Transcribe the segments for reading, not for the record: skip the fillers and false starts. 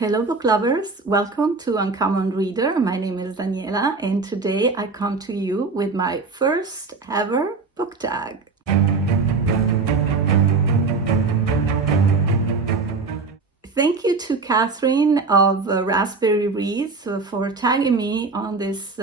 Hello book lovers, welcome to Uncommon Reader. My name is Daniela and today I come to you with my first ever book tag. Thank you to Catherine of Raspberry Reads for tagging me on this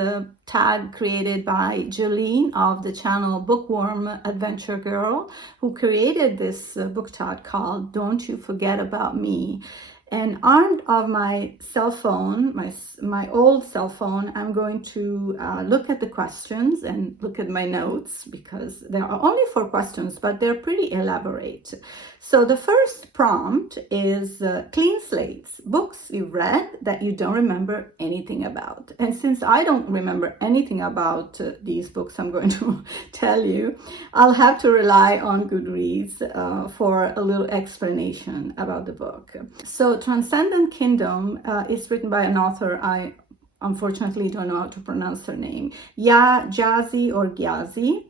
tag created by Jolene of the channel Bookworm Adventure Girl, who created this book tag called Don't You Forget About Me. And armed of my cell phone, my old cell phone, I'm going to look at the questions and look at my notes because there are only 4 questions, but they're pretty elaborate. So the first prompt is clean slates, books you read that you don't remember anything about. And since I don't remember anything about these books I'm going to tell you, I'll have to rely on Goodreads for a little explanation about the book. So Transcendent Kingdom is written by an author I unfortunately don't know how to pronounce her name, Jazi or Gyazi.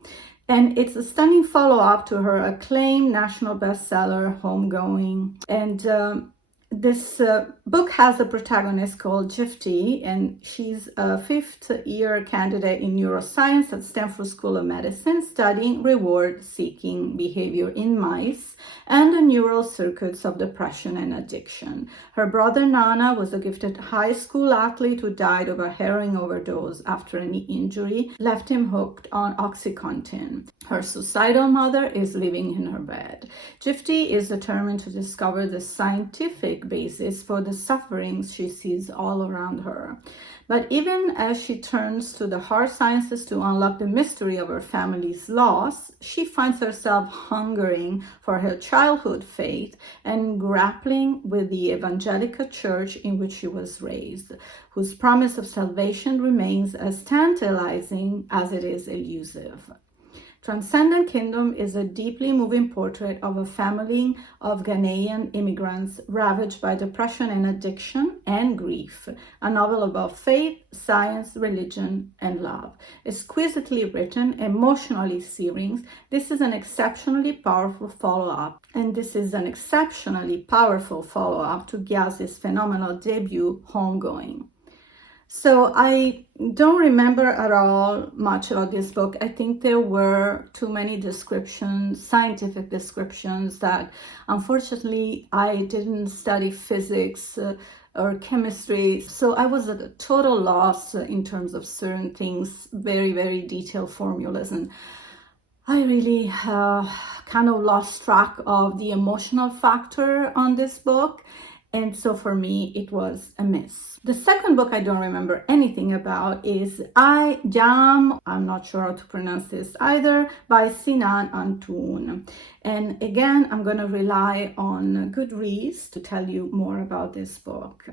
And it's a stunning follow-up to her acclaimed national bestseller, Homegoing. And this book has a protagonist called Jifty, and she's a 5th-year candidate in neuroscience at Stanford School of Medicine, studying reward-seeking behavior in mice and the neural circuits of depression and addiction. Her brother Nana was a gifted high school athlete who died of a heroin overdose after a knee injury, left him hooked on OxyContin. Her suicidal mother is living in her bed. Jifty is determined to discover the scientific basis for the sufferings she sees all around her. But even as she turns to the hard sciences to unlock the mystery of her family's loss, she finds herself hungering for her childhood faith and grappling with the evangelical church in which she was raised, whose promise of salvation remains as tantalizing as it is elusive. Transcendent Kingdom is a deeply moving portrait of a family of Ghanaian immigrants ravaged by depression and addiction and grief, a novel about faith, science, religion, and love. Exquisitely written, emotionally searing, this is an exceptionally powerful follow-up, to Gyazi's phenomenal debut, Homegoing. So I don't remember at all much about this book. I think there were too many descriptions, scientific descriptions, that unfortunately I didn't study physics or chemistry. So I was at a total loss in terms of certain things, very, very detailed formulas. And I really kind of lost track of the emotional factor on this book. And so for me, it was a miss. The second book I don't remember anything about is I Jam, I'm not sure how to pronounce this either, by Sinan Antoun. And again, I'm going to rely on Goodreads to tell you more about this book.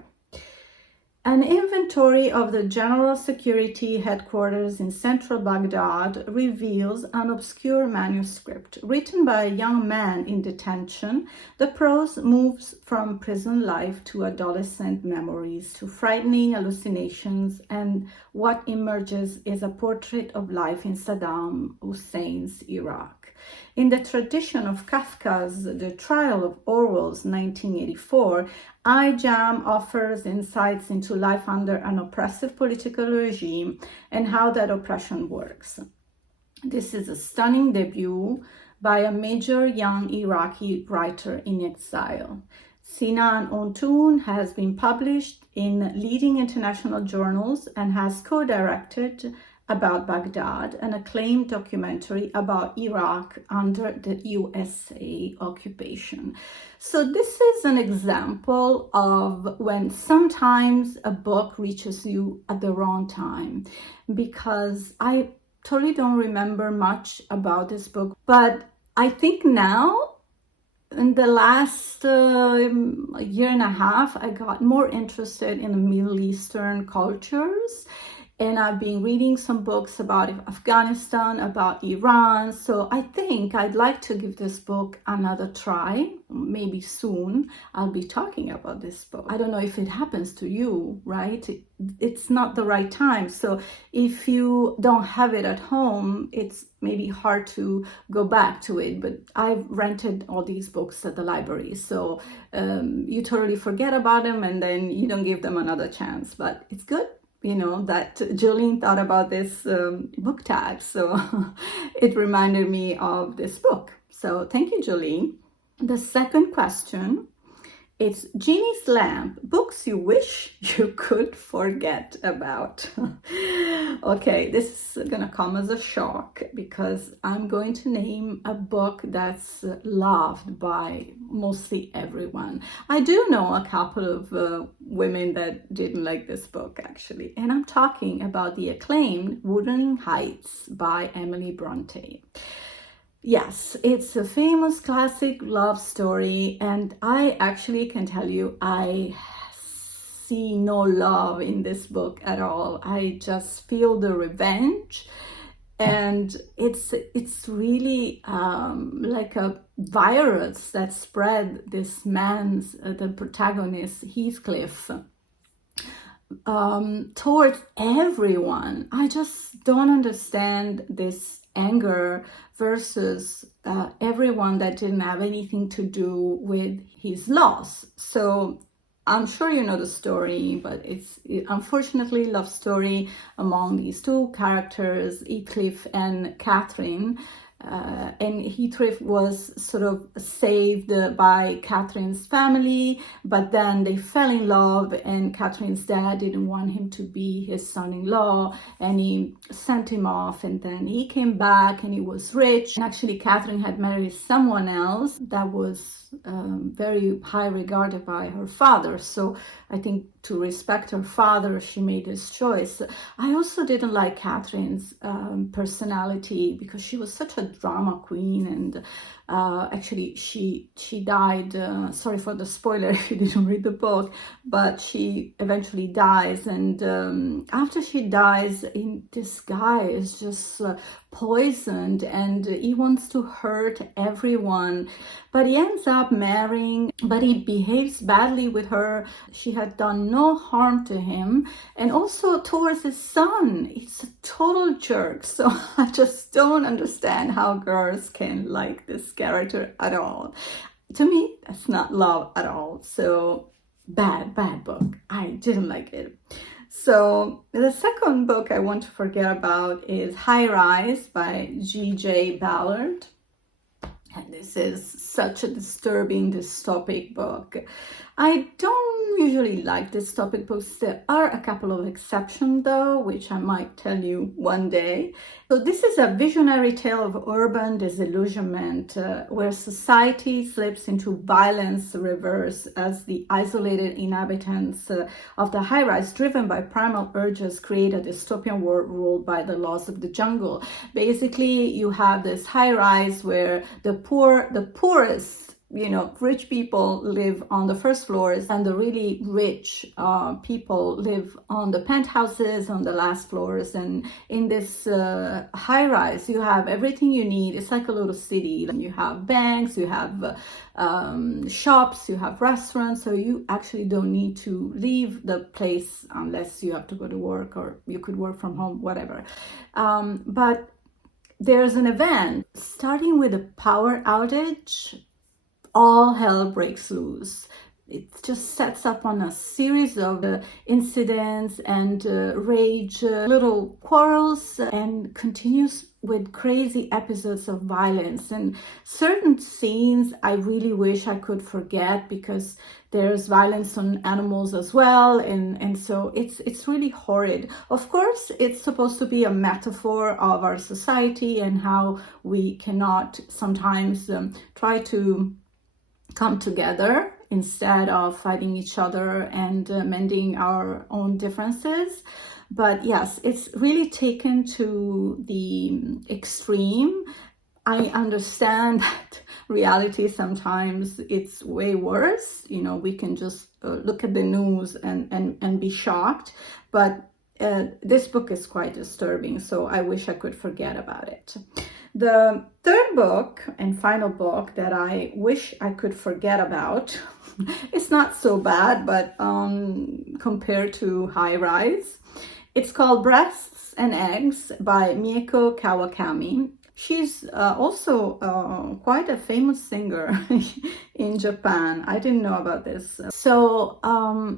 An inventory of the General Security Headquarters in central Baghdad reveals an obscure manuscript written by a young man in detention. The prose moves from prison life to adolescent memories to frightening hallucinations, and what emerges is a portrait of life in Saddam Hussein's Iraq. In the tradition of Kafka's The Trial of Orwell's 1984, I Jam offers insights into life under an oppressive political regime and how that oppression works. This is a stunning debut by a major young Iraqi writer in exile. Sinan Antoun has been published in leading international journals and has co-directed About Baghdad, an acclaimed documentary about Iraq under the USA occupation. So this is an example of when sometimes a book reaches you at the wrong time, because I totally don't remember much about this book, but I think now in the last year and a half, I got more interested in the Middle Eastern cultures. And I've been reading some books about Afghanistan, about Iran. So I think I'd like to give this book another try. Maybe soon I'll be talking about this book. I don't know if it happens to you, right? It's not the right time. So if you don't have it at home, it's maybe hard to go back to it. But I've rented all these books at the library. So you totally forget about them and then you don't give them another chance. But it's good, that Jolene thought about this book tag. So it reminded me of this book. So thank you, Jolene. The second question, it's Genie's Lamp, books you wish you could forget about. Okay, this is gonna come as a shock because I'm going to name a book that's loved by mostly everyone. I do know a couple of women that didn't like this book actually, and I'm talking about the acclaimed Wuthering Heights by Emily Bronte. Yes, it's a famous classic love story, and I actually can tell you I see no love in this book at all. I just feel the revenge, and it's really like a virus that spread this man's, the protagonist, Heathcliff, towards everyone. I just don't understand this anger versus everyone that didn't have anything to do with his loss. So I'm sure you know the story, but it's unfortunately love story among these two characters, Heathcliff and Catherine. And Heathcliff was sort of saved by Catherine's family, but then they fell in love, and Catherine's dad didn't want him to be his son-in-law, and he sent him off, and then he came back and he was rich. And actually Catherine had married someone else that was very high regarded by her father. So I think to respect her father, she made this choice. I also didn't like Catherine's personality because she was such a drama queen, and actually she died. Sorry for the spoiler if you didn't read the book, but she eventually dies, and after she dies, this guy is just poisoned, and he wants to hurt everyone, but he ends up marrying, but he behaves badly with her. She had done no harm to him, and also towards his son, he's a total jerk. So I just don't understand how girls can like this character at all. To me, that's not love at all. So bad book. I didn't like it. So the second book I want to forget about is High Rise by G.J. Ballard. And this is such a disturbing dystopic book. I don't usually like dystopic books. There are a couple of exceptions though, which I might tell you one day. So this is a visionary tale of urban disillusionment where society slips into violence reverse as the isolated inhabitants of the high-rise, driven by primal urges, create a dystopian world ruled by the laws of the jungle. Basically, you have this high-rise where the poorest, rich people live on the first floors, and the really rich people live on the penthouses on the last floors. And in this high rise, you have everything you need. It's like a little city. You have banks, you have shops, you have restaurants. So you actually don't need to leave the place unless you have to go to work, or you could work from home, whatever. But there's an event starting with a power outage. All hell breaks loose. It just sets up on a series of incidents and rage, little quarrels, and continues with crazy episodes of violence. And certain scenes I really wish I could forget because there's violence on animals as well, and so it's really horrid. Of course, it's supposed to be a metaphor of our society and how we cannot sometimes try to come together instead of fighting each other and mending our own differences. But yes, it's really taken to the extreme. I understand that reality sometimes it's way worse. We can just look at the news and be shocked. But This book is quite disturbing, so I wish I could forget about it. The third book and final book that I wish I could forget about, it's not so bad, but compared to High Rise, it's called Breasts and Eggs by Mieko Kawakami. She's also quite a famous singer in Japan. I didn't know about this. So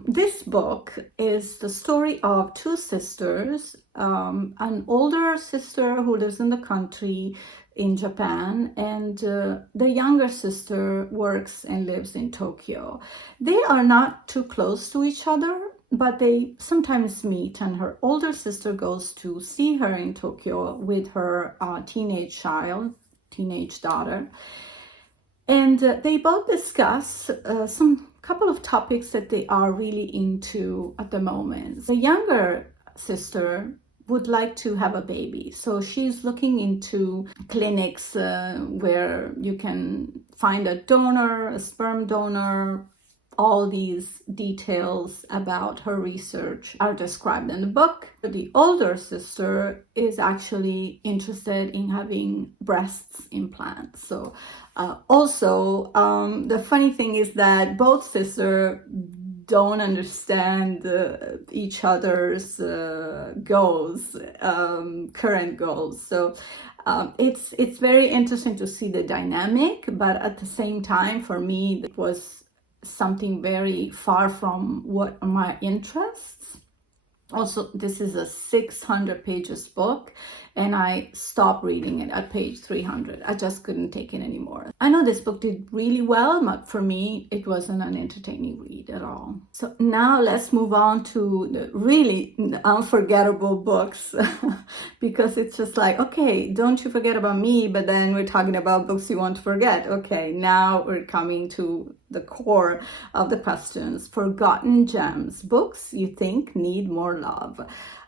this book is the story of two sisters, an older sister who lives in the country in Japan, and the younger sister works and lives in Tokyo. They are not too close to each other, but they sometimes meet, and her older sister goes to see her in Tokyo with her teenage daughter. And they both discuss some couple of topics that they are really into at the moment. The younger sister would like to have a baby, so she's looking into clinics where you can find a donor, a sperm donor. All these details about her research are described in the book. The older sister is actually interested in having breast implants. So the funny thing is that both sisters don't understand each other's goals, current goals. So it's very interesting to see the dynamic, but at the same time, for me, it was something very far from what are my interests. Also, this is a 600 pages book, and I stopped reading it at page 300. I just couldn't take it anymore. I know this book did really well, but for me, it wasn't an entertaining read at all. So now let's move on to the really unforgettable books, because it's just like, okay, don't you forget about me, but then we're talking about books you want to forget. Okay, now we're coming to the core of the questions. Forgotten gems, books you think need more love.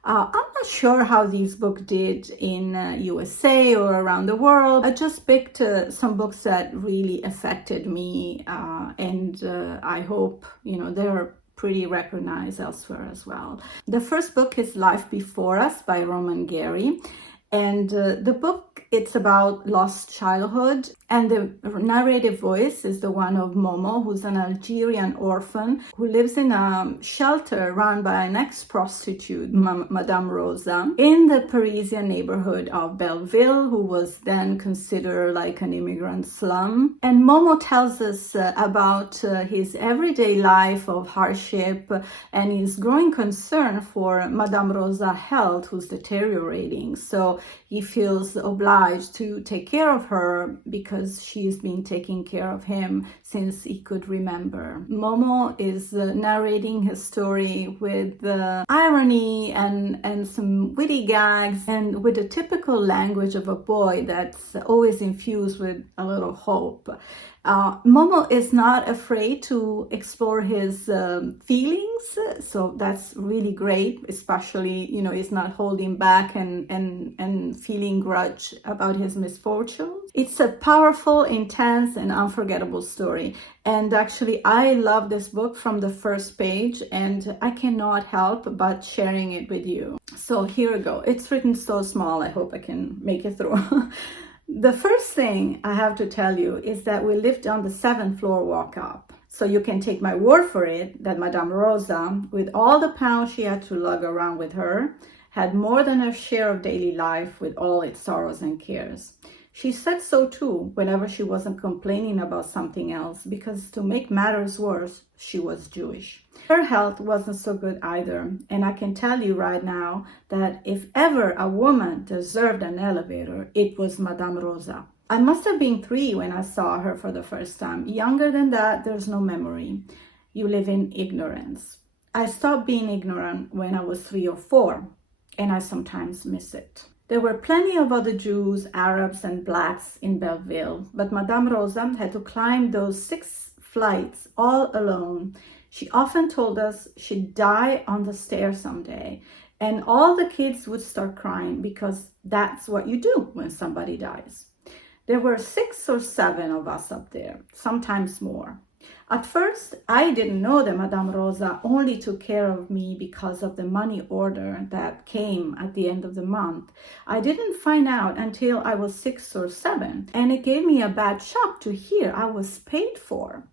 I'm not sure how these books did in USA or around the world. I just picked some books that really affected me, and I hope, they're pretty recognized elsewhere as well. The first book is Life Before Us by Roman Gary. And the book, it's about lost childhood, and the narrative voice is the one of Momo, who's an Algerian orphan who lives in a shelter run by an ex-prostitute, Madame Rosa, in the Parisian neighborhood of Belleville, who was then considered like an immigrant slum. And Momo tells us about his everyday life of hardship and his growing concern for Madame Rosa's health, who's deteriorating. So he feels obliged to take care of her because she's been taking care of him since he could remember. Momo is narrating his story with irony and some witty gags, and with the typical language of a boy that's always infused with a little hope. Momo is not afraid to explore his feelings, so that's really great, especially, he's not holding back and feeling grudge about his misfortunes. It's a powerful, intense, and unforgettable story. And actually, I love this book from the first page, and I cannot help but sharing it with you. So here we go. It's written so small, I hope I can make it through. The first thing I have to tell you is that we lived on the 7th floor walk up. So you can take my word for it that Madame Rosa, with all the pounds she had to lug around with her, had more than her share of daily life with all its sorrows and cares. She said so too whenever she wasn't complaining about something else, because to make matters worse, she was Jewish. Her health wasn't so good either, and I can tell you right now that if ever a woman deserved an elevator, it was Madame Rosa. I must have been 3 when I saw her for the first time. Younger than that, there's no memory. You live in ignorance. I stopped being ignorant when I was 3 or 4, and I sometimes miss it. There were plenty of other Jews, Arabs, and blacks in Belleville, but Madame Rosa had to climb those 6 flights all alone. She often told us she'd die on the stairs someday, and all the kids would start crying because that's what you do when somebody dies. There were 6 or 7 of us up there, sometimes more. At first, I didn't know that Madame Rosa only took care of me because of the money order that came at the end of the month. I didn't find out until I was 6 or 7, and it gave me a bad shock to hear I was paid for.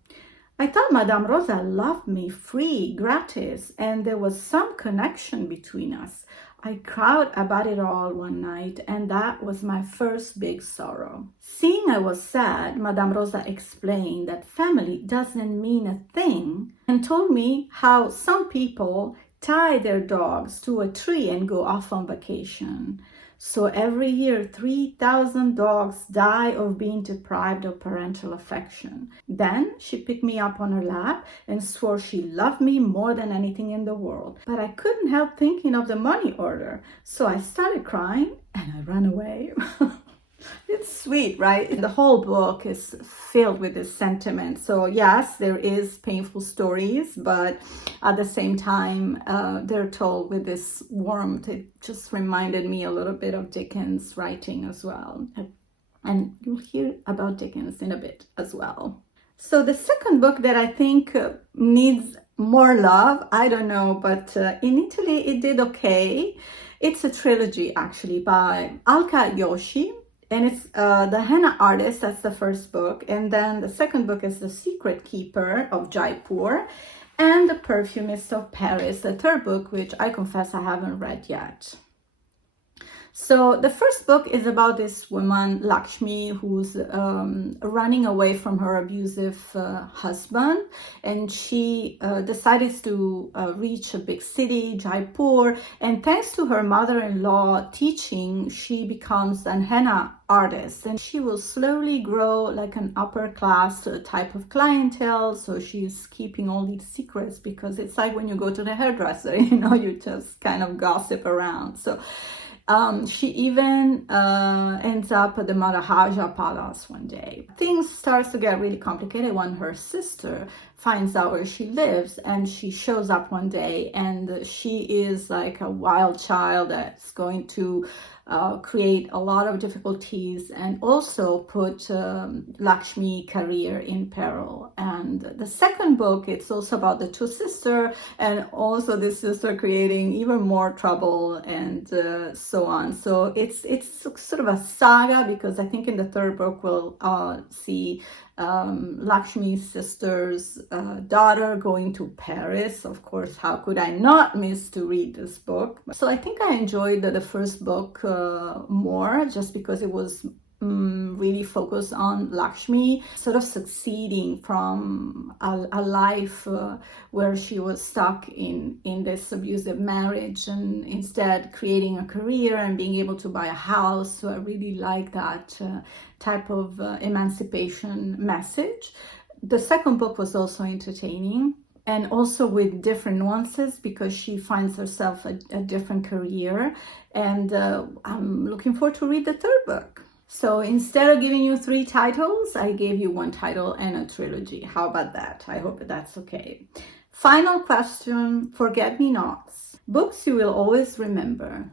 I thought Madame Rosa loved me free, gratis, and there was some connection between us. I cried about it all one night, and that was my first big sorrow. Seeing I was sad, Madame Rosa explained that family doesn't mean a thing and told me how some people tie their dogs to a tree and go off on vacation. So every year, 3,000 dogs die of being deprived of parental affection. Then she picked me up on her lap and swore she loved me more than anything in the world. But I couldn't help thinking of the money order. So I started crying and I ran away. It's sweet, right? And the whole book is filled with this sentiment. So yes, there is painful stories, but at the same time, they're told with this warmth. It just reminded me a little bit of Dickens' writing as well. And you'll hear about Dickens in a bit as well. So the second book that I think needs more love, I don't know, but in Italy it did okay. It's a trilogy actually by Alka Yoshi. And it's The Henna Artist, that's the first book. And then the second book is The Secret Keeper of Jaipur and The Perfumist of Paris, the third book, which I confess I haven't read yet. So the first book is about this woman, Lakshmi, who's running away from her abusive husband. And she decided to reach a big city, Jaipur. And thanks to her mother-in-law teaching, she becomes an henna artist. And she will slowly grow like an upper class type of clientele. So she's keeping all these secrets because it's like when you go to the hairdresser, you just kind of gossip around. So she even ends up at the Maharaja Palace one day. Things starts to get really complicated when her sister finds out where she lives, and she shows up one day, and she is like a wild child that's going to create a lot of difficulties and also put Lakshmi's career in peril. And the second book, it's also about the two sisters and also this sister creating even more trouble and so on. So it's sort of a saga, because I think in the third book we'll see Lakshmi's sister's daughter going to Paris. Of course, how could I not miss to read this book? So I think I enjoyed the first book more, just because it was really focused on Lakshmi sort of succeeding from a life where she was stuck in this abusive marriage, and instead creating a career and being able to buy a house. So I really like that type of emancipation message. The second book was also entertaining and also with different nuances, because she finds herself a different career, and I'm looking forward to read the third book. So instead of giving you 3 titles, I gave you 1 title and a trilogy. How about that? I hope that's okay. Final question, forget-me-nots. Books you will always remember.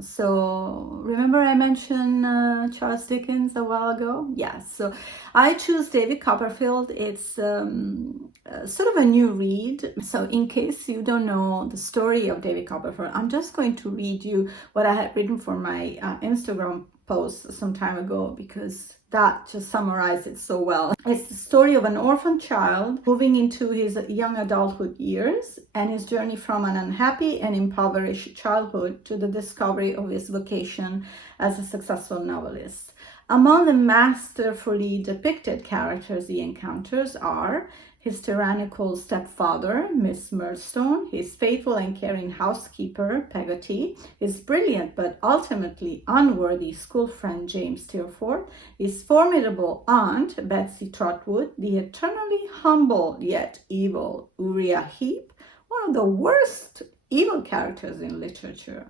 So remember I mentioned Charles Dickens a while ago? Yes, so I choose David Copperfield. It's sort of a new read. So in case you don't know the story of David Copperfield, I'm just going to read you what I had written for my Instagram post some time ago, because that just summarized it so well. It's the story of an orphan child moving into his young adulthood years, and his journey from an unhappy and impoverished childhood to the discovery of his vocation as a successful novelist. Among the masterfully depicted characters he encounters are his tyrannical stepfather, Miss Murdstone, his faithful and caring housekeeper, Peggotty, his brilliant but ultimately unworthy school friend, James Steerforth, his formidable aunt, Betsy Trotwood, the eternally humble yet evil Uriah Heep, one of the worst evil characters in literature,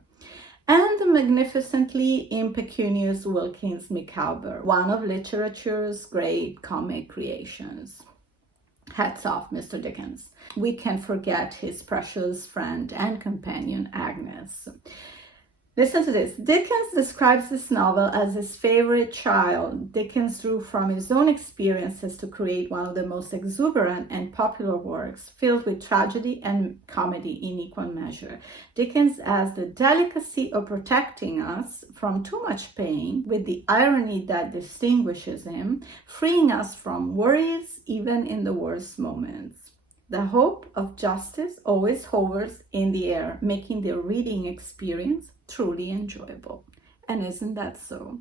and the magnificently impecunious Wilkins Micawber, one of literature's great comic creations. Hats off, Mr. Dickens. We can't forget his precious friend and companion, Agnes. Listen to this. Dickens describes this novel as his favorite child. Dickens drew from his own experiences to create one of the most exuberant and popular works, filled with tragedy and comedy in equal measure. Dickens has the delicacy of protecting us from too much pain, with the irony that distinguishes him, freeing us from worries even in the worst moments. The hope of justice always hovers in the air, making the reading experience truly enjoyable. And isn't that so?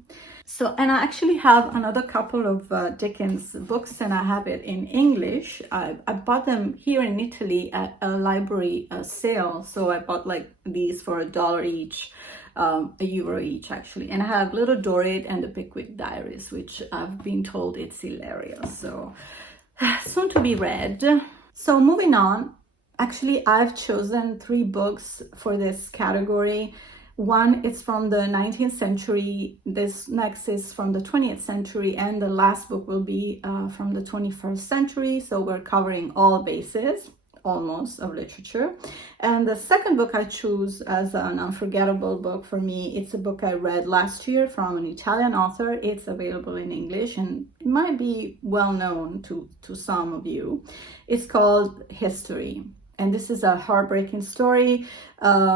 And I actually have another couple of Dickens books, and I have it in English. I bought them here in Italy at a library sale. So I bought like these for $1 each, €1 each actually. And I have Little Dorrit and the Pickwick Diaries, which I've been told it's hilarious. So soon to be read. So moving on, actually I've chosen 3 books for this category. One is from the 19th century, this next is from the 20th century, and the last book will be from the 21st century. So we're covering all bases, almost, of literature. And the second book I choose as an unforgettable book for me, it's a book I read last year from an Italian author. It's available in English and it might be well known to some of you. It's called History. And this is a heartbreaking story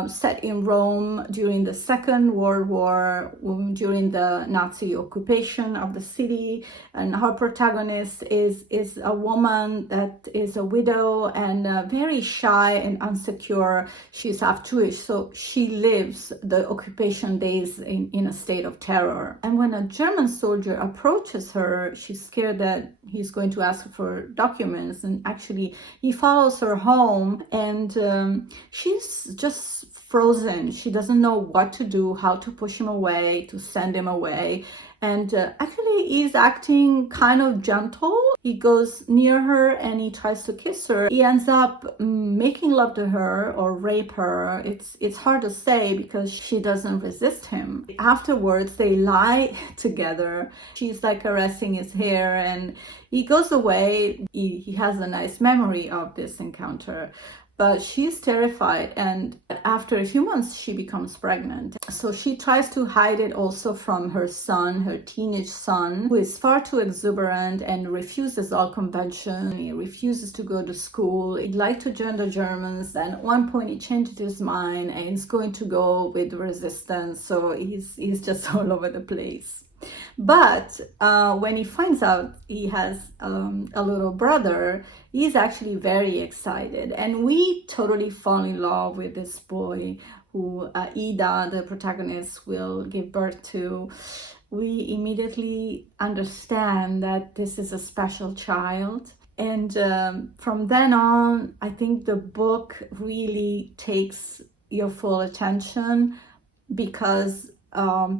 set in Rome during the Second World War, during the Nazi occupation of the city. And our protagonist is a woman that is a widow and very shy and insecure. She's half Jewish, so she lives the occupation days in a state of terror. And when a German soldier approaches her, she's scared that he's going to ask for documents. And actually, he follows her home, and she's just frozen. She doesn't know what to do, how to push him away, to send him away. And actually, he's acting kind of gentle. He goes near her and he tries to kiss her. He ends up making love to her or rape her. It's hard to say because she doesn't resist him. Afterwards, they lie together. She's like caressing his hair and he goes away. He has a nice memory of this encounter. But she's terrified, and after a few months, she becomes pregnant. So she tries to hide it also from her son, her teenage son, who is far too exuberant and refuses all convention. He refuses to go to school. He'd like to join the Germans, and at one point he changed his mind and he's going to go with resistance. So he's just all over the place. But when he finds out he has a little brother, he's actually very excited. And we totally fall in love with this boy who Ida, the protagonist, will give birth to. We immediately understand that this is a special child. And from then on, I think the book really takes your full attention because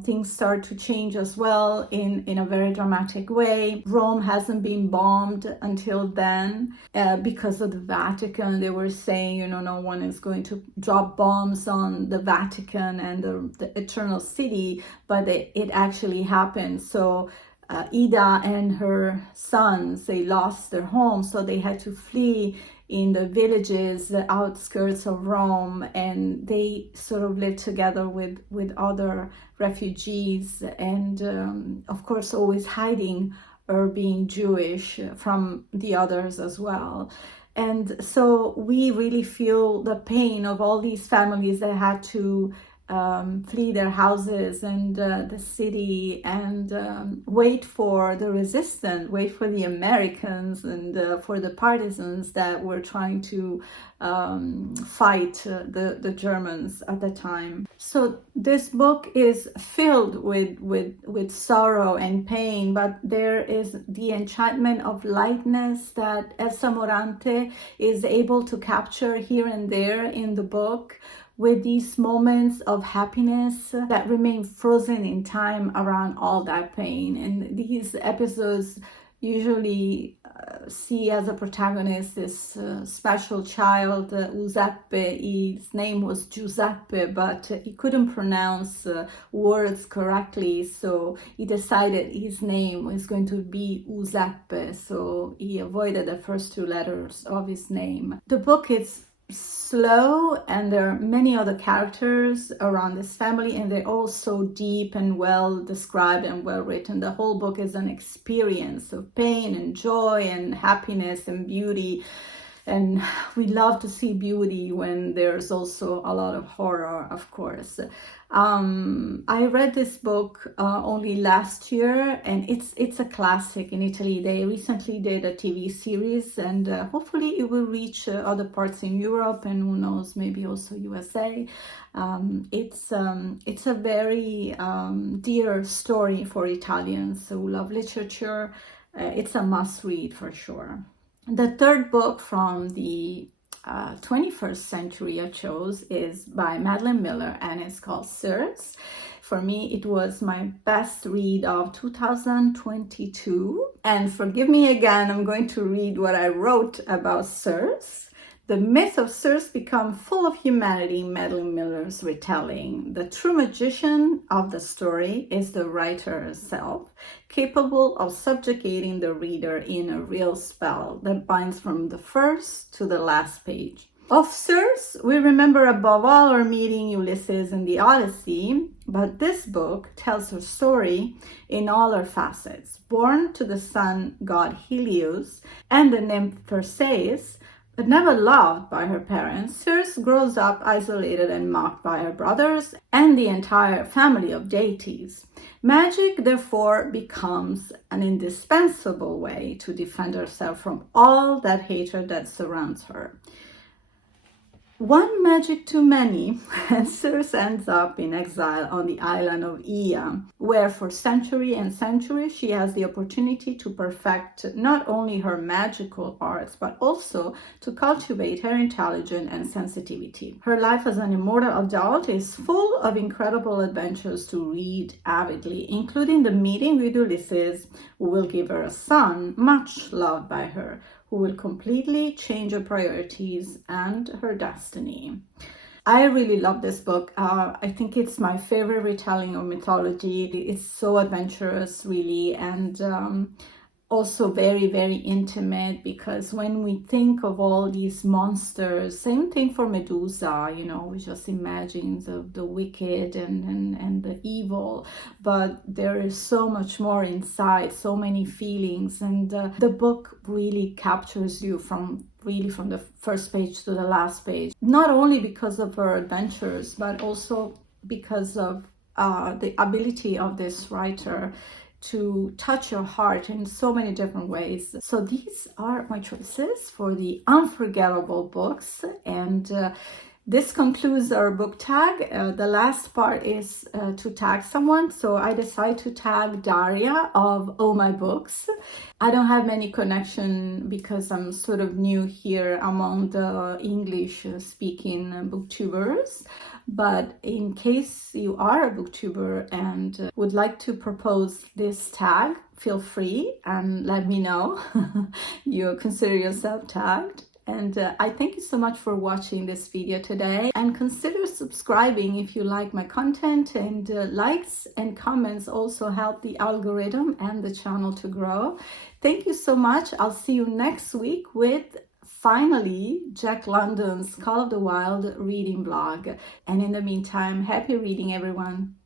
things start to change as well in a very dramatic way. Rome hasn't been bombed until then because of the Vatican. They were saying, no one is going to drop bombs on the Vatican and the Eternal City, but it actually happened. So Ida and her sons, they lost their home, so they had to flee in the villages, the outskirts of Rome, and they sort of lived together with other refugees, and of course always hiding or being Jewish from the others as well. And so we really feel the pain of all these families that had to flee their houses and the city and wait for the resistance, wait for the Americans and for the partisans that were trying to fight the Germans at the time. So this book is filled with sorrow and pain, but there is the enchantment of lightness that Elsa Morante is able to capture here and there in the book, with these moments of happiness that remain frozen in time around all that pain. And these episodes usually see as a protagonist this special child, Giuseppe. His name was Giuseppe, but he couldn't pronounce words correctly, so he decided his name was going to be Giuseppe, so he avoided the first 2 letters of his name. The book is slow, and there are many other characters around this family, and they're all so deep and well described and well written. The whole book is an experience of pain and joy and happiness and beauty. And we love to see beauty when there's also a lot of horror, of course. I read this book only last year, and it's a classic in Italy. They recently did a TV series, and hopefully it will reach other parts in Europe, and who knows, maybe also USA. It's a very dear story for Italians who love literature. It's a must read for sure. The third book from the 21st century I chose is by Madeline Miller, and it's called Sirs. For me, it was my best read of 2022. And forgive me again, I'm going to read what I wrote about Sirs. The myth of Circe becomes full of humanity in Madeline Miller's retelling. The true magician of the story is the writer herself, capable of subjugating the reader in a real spell that binds from the first to the last page. Of Circe, we remember above all her meeting Ulysses in the Odyssey, but this book tells her story in all her facets. Born to the sun god Helios and the nymph Perseus, but never loved by her parents, Circe grows up isolated and mocked by her brothers and the entire family of deities. Magic, therefore, becomes an indispensable way to defend herself from all that hatred that surrounds her. One magic too many, and Circe ends up in exile on the island of Aea, where for century and centuries she has the opportunity to perfect not only her magical arts, but also to cultivate her intelligence and sensitivity. Her life as an immortal adult is full of incredible adventures to read avidly, including the meeting with Ulysses, who will give her a son, much loved by her, who will completely change her priorities and her destiny. I really love this book. I think it's my favorite retelling of mythology. It's so adventurous, really, and also very, very intimate, because when we think of all these monsters, same thing for Medusa, you know, we just imagine the wicked and the evil, but there is so much more inside, so many feelings, and the book really captures you from the first page to the last page, not only because of her adventures, but also because of the ability of this writer to touch your heart in so many different ways. So these are my choices for the unforgettable books, and this concludes our book tag. The last part is to tag someone. So I decided to tag Daria of Oh My Books. I don't have many connection because I'm sort of new here among the English speaking booktubers. But in case you are a booktuber and would like to propose this tag, feel free and let me know. You consider yourself tagged. And I thank you so much for watching this video today, and consider subscribing if you like my content, and likes and comments also help the algorithm and the channel to grow. Thank you so much. I'll see you next week with finally Jack London's Call of the Wild reading vlog. And in the meantime, happy reading, everyone.